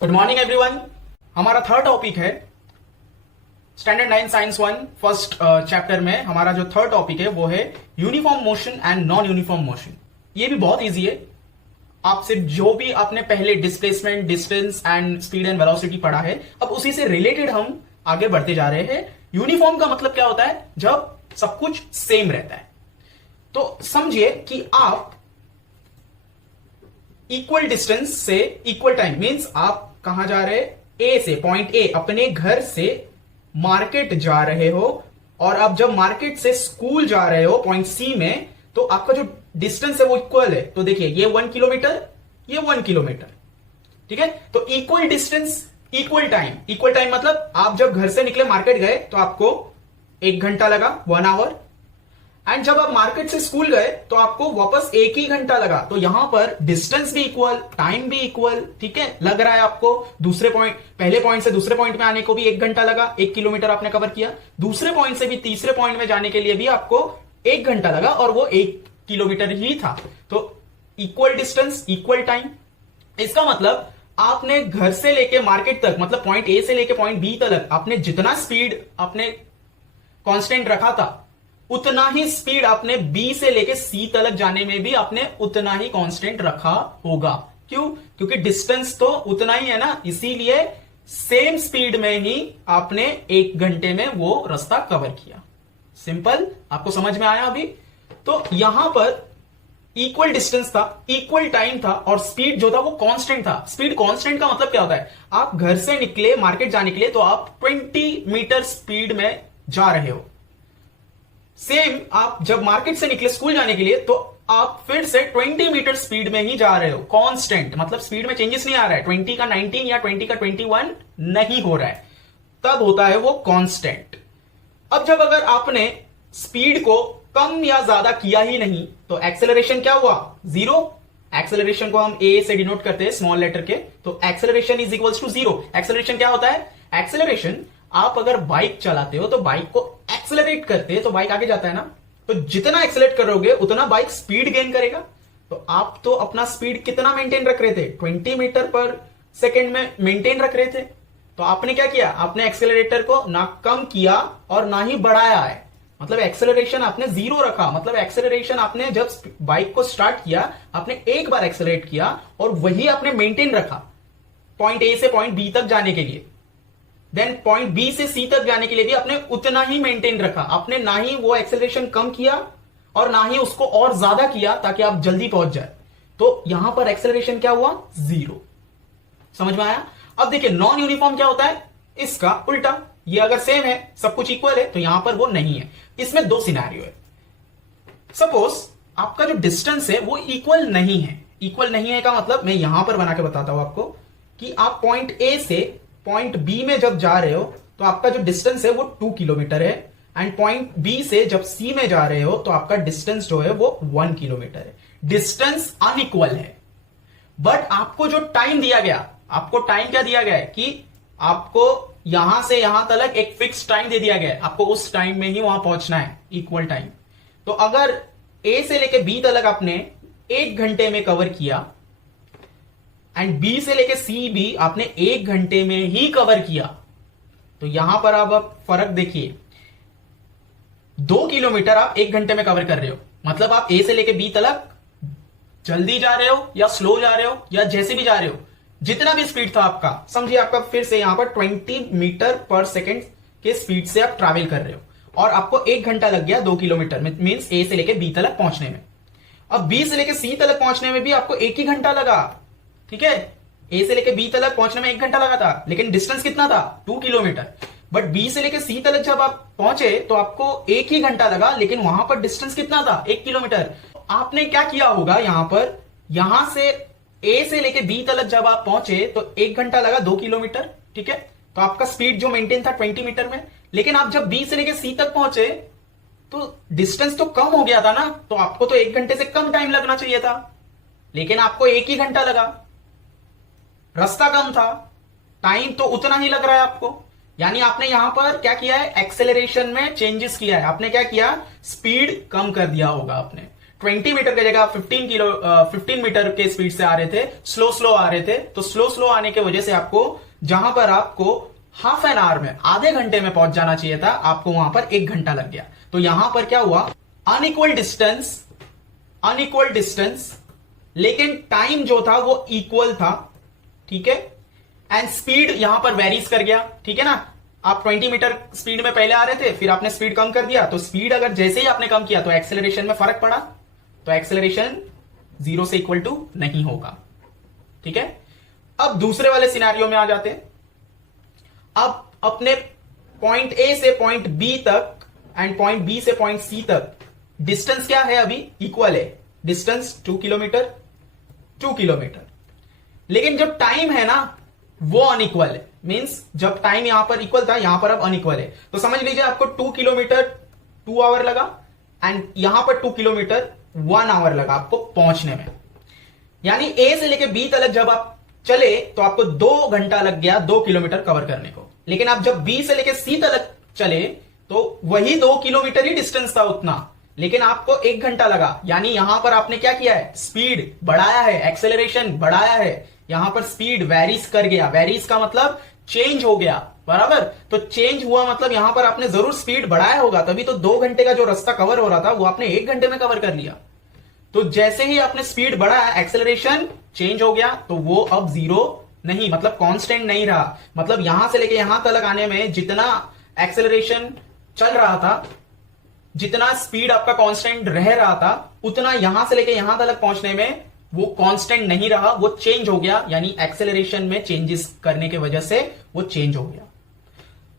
Good morning everyone. हमारा third topic है standard 9 science 1 first chapter में। हमारा जो थर्ड टॉपिक है वो है uniform motion and non uniform motion. ये भी बहुत इजी है। आपसे जो भी आपने पहले displacement, distance and speed and velocity पढ़ा है, अब उसी से रिलेटेड हम आगे बढ़ते जा रहे हैं। यूनिफॉर्म का मतलब क्या होता है? जब सब कुछ सेम रहता है। तो समझिए कि आप इक्वल डिस्टेंस से इक्वल टाइम, मींस आप कहां जा रहे हैं? ए से, पॉइंट ए, अपने घर से मार्केट जा रहे हो, और आप जब मार्केट से स्कूल जा रहे हो पॉइंट सी में, तो आपका जो डिस्टेंस है वो इक्वल है। तो देखिए, ये 1 किलोमीटर, ये 1 किलोमीटर, ठीक है। तो equal distance, equal time. Equal time मतलब आप जब घर से निकले, मार्केट गए, तो आपको 1 घंटा लगा, 1 आवर। एंड जब आप मार्केट से स्कूल गए तो आपको वापस 1 ही घंटा लगा। तो यहां पर डिस्टेंस भी इक्वल, टाइम भी इक्वल, ठीक है। लग रहा है आपको दूसरे पॉइंट, पहले पॉइंट से दूसरे पॉइंट में आने को भी 1 घंटा लगा, 1 किलोमीटर आपने कवर किया। दूसरे पॉइंट से भी तीसरे पॉइंट में जाने के लिए भी आपको 1 घंटा लगा, और वो 1 किलोमीटर ही था। तो इक्वल डिस्टेंस, इक्वल टाइम। इसका मतलब आपने घर से लेके मार्केट तक, मतलब पॉइंट ए से लेके पॉइंट बी तक, आपने जितना स्पीड आपने कांस्टेंट रखा था, उतना ही स्पीड आपने बी से लेके सी तक जाने में भी आपने उतना ही कांस्टेंट रखा होगा। क्यों? क्योंकि डिस्टेंस तो उतना ही है ना, इसीलिए सेम स्पीड में ही आपने 1 घंटे में वो रास्ता कवर किया। सिंपल, आपको समझ में आया अभी? तो यहां पर इक्वल डिस्टेंस था, इक्वल टाइम था, और स्पीड जो था वो कांस्टेंट था। स्पीड कांस्टेंट का मतलब क्या होता है? आप घर से निकले मार्केट जाने के लिए, तो आप 20 मीटर स्पीड में जा रहे हो। सेम आप जब मार्केट से निकले स्कूल जाने के लिए, तो आप फिर से 20 मीटर स्पीड में ही जा रहे हो। कांस्टेंट मतलब स्पीड में चेंजेस नहीं आ रहा है, 20 का 19 या 20 का 21 नहीं हो रहा है, तब होता है वो कांस्टेंट। अब जब अगर आपने स्पीड को कम या ज्यादा किया ही नहीं, तो एक्सेलरेशन क्या हुआ? 0। एक्सेलरेशन को हम ए से डिनोट करते हैं स्मॉल लेटर के, तो acceleration is equals to 0। Acceleration क्या होता है? एक्सेलरेशन, आप अगर बाइक चलाते हो तो बाइक को एक्सेलरेट करते हैं तो बाइक आगे जाता है ना, तो जितना एक्सेलरेट करोगे उतना बाइक स्पीड गेन करेगा। तो आप तो अपना स्पीड कितना मेंटेन रख रहे थे? 20 मीटर पर सेकेंड में मेंटेन रख रहे थे। तो आपने क्या किया? आपने एक्सेलरेटर को ना कम किया और ना ही बढ़ाया है, मतलब एक्सेलरेशन आपने 0 रखा। मतलब एक्सेलरेशन आपने जब बाइक को स्टार्ट किया, आपने एक बार एक्सेलरेट किया और वही आपने मेंटेन रखा पॉइंट ए से पॉइंट बी तक जाने के लिए। देन पॉइंट बी से सी तक जाने के लिए भी आपने उतना ही मेंटेन रखा। आपने ना ही वो एक्सेलरेशन कम किया और ना ही उसको और ज्यादा किया ताकि आप जल्दी पहुंच जाए। तो यहां पर एक्सेलरेशन क्या हुआ? 0। समझ में आया? अब देखिए, नॉन यूनिफॉर्म क्या होता है? इसका उल्टा। ये अगर सेम है, सब कुछ इक्वल है, तो यहां पर वो नहीं है। इसमें 2 सिनेरियो है। सपोज आपका जो डिस्टेंस है वो इक्वल नहीं है। इक्वल नहीं है का मतलब मैं यहां पर बना के बताता हूं आपको, कि आप पॉइंट ए से पॉइंट बी में जब जा रहे हो तो आपका जो डिस्टेंस है वो 2 किलोमीटर है, एंड पॉइंट बी से जब सी में जा रहे हो तो आपका डिस्टेंस जो है वो 1 किलोमीटर है। डिस्टेंस अनइक्वल है, बट आपको जो टाइम दिया गया, आपको टाइम क्या दिया गया है? कि आपको यहां से यहां तक एक फिक्स टाइम दे दिया गया है, आपको उस टाइम में ही वहां पहुंचना है, इक्वल टाइम। तो अगर ए से लेके बी तक आपने 1 घंटे में कवर किया, एंड बी से लेके सी भी आपने 1 घंटे में ही कवर किया, तो यहां पर अब आप फर्क देखिए। 2 किलोमीटर आप 1 घंटे में कवर कर रहे हो, मतलब आप ए से लेके बी तक जल्दी जा रहे हो या स्लो जा रहे हो या जैसे भी जा रहे हो, जितना भी स्पीड था आपका, समझिए आपका फिर से यहां पर 20 मीटर पर सेकेंड के स्पीड से आप ट्रैवल कर रहे हो, और आपको 1 घंटा लग गया 2 किलोमीटर में, मीन्स ए से लेके बी तक पहुंचने में। अब बी से लेके सी तक पहुंचने में भी आपको 1 ही घंटा लगा, ठीक है। ए से लेके बी तक पहुंचने में 1 घंटा लगा था, लेकिन डिस्टेंस कितना था? 2 किलोमीटर। बट बी से लेके सी तक जब आप पहुंचे तो आपको 1 ही घंटा लगा, लेकिन वहां पर डिस्टेंस कितना था? 1 किलोमीटर। आपने क्या किया होगा यहां पर? यहां से ए से लेके बी तक जब आप पहुंचे तो 1 घंटा लगा 2 किलोमीटर, ठीक है। तो आपका स्पीड जो मेंटेन था 20 मीटर में, लेकिन आप जब बी से लेके सी तक पहुंचे तो डिस्टेंस तो कम हो गया था ना, तो आपको तो 1 घंटे से कम टाइम लगना चाहिए था, लेकिन आपको 1 ही घंटा लगा। रास्ता कम था, टाइम तो उतना ही लग रहा है आपको। यानी आपने यहां पर क्या किया है? एक्सेलरेशन में चेंजेस किया है। आपने क्या किया? स्पीड कम कर दिया होगा आपने। 20 मीटर की जगह 15 मीटर के स्पीड से आ रहे थे, स्लो आ रहे थे, तो स्लो आने की वजह से आपको जहां पर आपको हाफ एन आवर में, आधे घंटे में पहुंच जाना चाहिए था, आपको वहां पर 1 घंटा लग गया। तो यहां पर क्या हुआ, अनइक्वल डिस्टेंस, लेकिन टाइम जो था वो इक्वल था, ठीक है। एंड स्पीड यहां पर वेरीज कर गया, ठीक है ना। आप 20 मीटर स्पीड में पहले आ रहे थे, फिर आपने स्पीड कम कर दिया, तो स्पीड अगर जैसे ही आपने कम किया तो एक्सेलरेशन में फर्क पड़ा, तो एक्सेलरेशन 0 से इक्वल टू नहीं होगा, ठीक है। अब दूसरे वाले सिनेरियो में आ जाते हैं। अब अपने पॉइंट ए से पॉइंट बी तक एंड पॉइंट बी से पॉइंट सी तक डिस्टेंस क्या है, अभी इक्वल है, डिस्टेंस 2 किलोमीटर, लेकिन जब टाइम है ना वो अनइक्वल है। मींस जब टाइम यहां पर इक्वल था, यहां पर अब अनइक्वल है। तो समझ लीजिए आपको 2 किलोमीटर 2 आवर लगा एंड यहां पर 2 किलोमीटर 1 आवर लगा आपको पहुंचने में। यानी ए से लेके बी तक जब आप चले तो आपको 2 घंटा लग गया 2 किलोमीटर कवर करने को। लेकिन आप जब बी से लेके सी तक चले तो वही 2 किलोमीटर ही डिस्टेंस था उतना, लेकिन आपको 1 घंटा लगा। यानी यहां पर आपने क्या किया है, स्पीड बढ़ाया है, एक्सेलरेशन बढ़ाया है। यहां पर स्पीड वेरीज कर गया, वेरीज का मतलब चेंज हो गया, बराबर। तो चेंज हुआ मतलब यहां पर आपने जरूर स्पीड बढ़ाया होगा, तभी तो 2 घंटे का जो रास्ता कवर हो रहा था वो आपने 1 घंटे में कवर कर लिया। तो जैसे ही आपने स्पीड बढ़ाया, एक्सेलरेशन चेंज हो गया, तो वो अब 0 नहीं, मतलब कांस्टेंट नहीं रहा। मतलब यहां से लेके यहां तक आने में जितना एक्सेलरेशन चल रहा था, जितना स्पीड आपका कांस्टेंट रह रहा था, उतना यहां से लेके यहां तक पहुंचने में वो कांस्टेंट नहीं रहा, वो चेंज हो गया। यानी एक्सेलरेशन में चेंजेस करने की वजह से वो चेंज हो गया।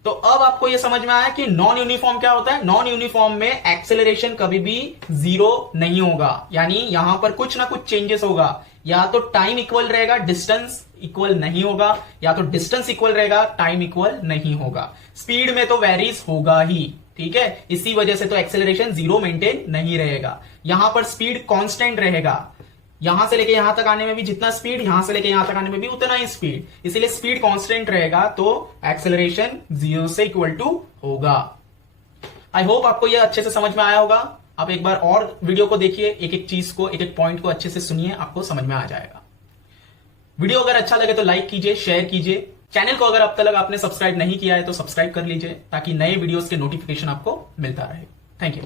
तो अब आपको यह समझ में आया कि नॉन यूनिफॉर्म क्या होता है। नॉन यूनिफॉर्म में एक्सेलरेशन कभी भी 0 नहीं होगा, यानी यहां पर कुछ ना कुछ चेंजेस होगा। या तो टाइम इक्वल रहेगा, डिस्टेंस इक्वल नहीं होगा, या तो डिस्टेंस इक्वल रहेगा, टाइम इक्वल नहीं होगा। स्पीड में तो वेरीज होगा ही, ठीक है। इसी वजह से तो एक्सेलरेशन 0 मेंटेन नहीं रहेगा। यहां पर स्पीड कांस्टेंट रहेगा, यहां से लेके यहां तक आने में भी जितना स्पीड, यहां से लेके यहां तक आने में भी उतना ही स्पीड, इसीलिए स्पीड कांस्टेंट रहेगा, तो एक्सेलरेशन 0 से इक्वल टू होगा। आई होप आपको यह अच्छे से समझ में आया होगा। आप एक बार और वीडियो को देखिए, एक एक चीज को, एक एक पॉइंट को अच्छे से सुनिए, आपको समझ में आ जाएगा। वीडियो अगर अच्छा लगे तो लाइक कीजिए, शेयर कीजिए। चैनल को अगर अब तक आपने सब्सक्राइब नहीं किया है तो सब्सक्राइब कर लीजिए, ताकि नए वीडियोस के नोटिफिकेशन आपको मिलता रहे। Thank you.